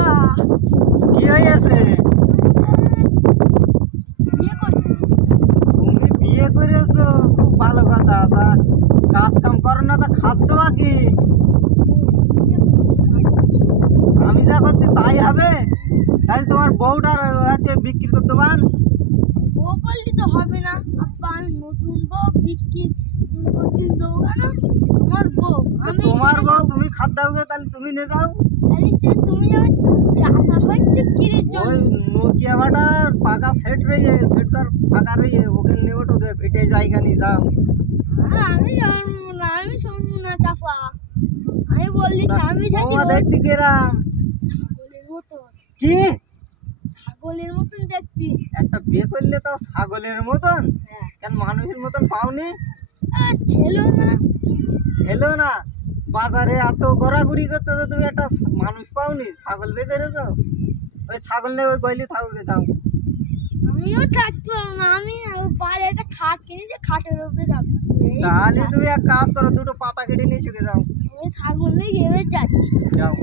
চাচা কি হয়েছে? তুমি বিয়ে করেছো, খুব ভালো কথা। তা কাজ কাম করো না, তা খাদ্য কি আমি যা করছি তাই হবে? তাই তোমার বউটার হচ্ছে বিক্রি করতে পান? বউ বললি তো হবে না আব্বা, আমি নতুন বউ বিক্রি করতে দেবো কেন? আমার বউ আমি তোমার বউ তুমি খাদ্য হবে, তাহলে তুমি নিয়ে যাও। তুমি যাবে চাচা হচ্ছে কিরে ওই নোকিয়া ভাটার পাকা সেট রয়েছে, সেট কার ফাঁকা রয়েছে, ওকে নিয়ে ওঠোকে ভিটে জায়গা নিয়ে যাও। আমি শুনবো না, আমি শুনবো না চাচা। আমি বললি আমি যদি বৌমা দেখতে কেরাম? ছাগলের মতন, কি ছাগলের মতন দেখতি। একটা বিয়ে করলে তাও ছাগলের মতন? হ্যাঁ কেন মানুষের মতন পাওনি? ছিল না, ছিল না? বাজারে এত ঘোরাঘুরি করতে তো তুমি একটা মানুষ পাওনি, ছাগল বিয়ে করেছো? ওই ছাগল নিয়ে ওই গইলি থাকবে, যাও। আমিও থাকতে পারবো না। আমি বাইরে একটা খাট কিনেছি, খাটের উপরে থাকবো। তাহলে তুমি এক কাজ করো, দুটো পাতা কেটে নিয়ে শুকে যাও। আমি ছাগল নিয়ে এবার যাচ্ছি। যাও।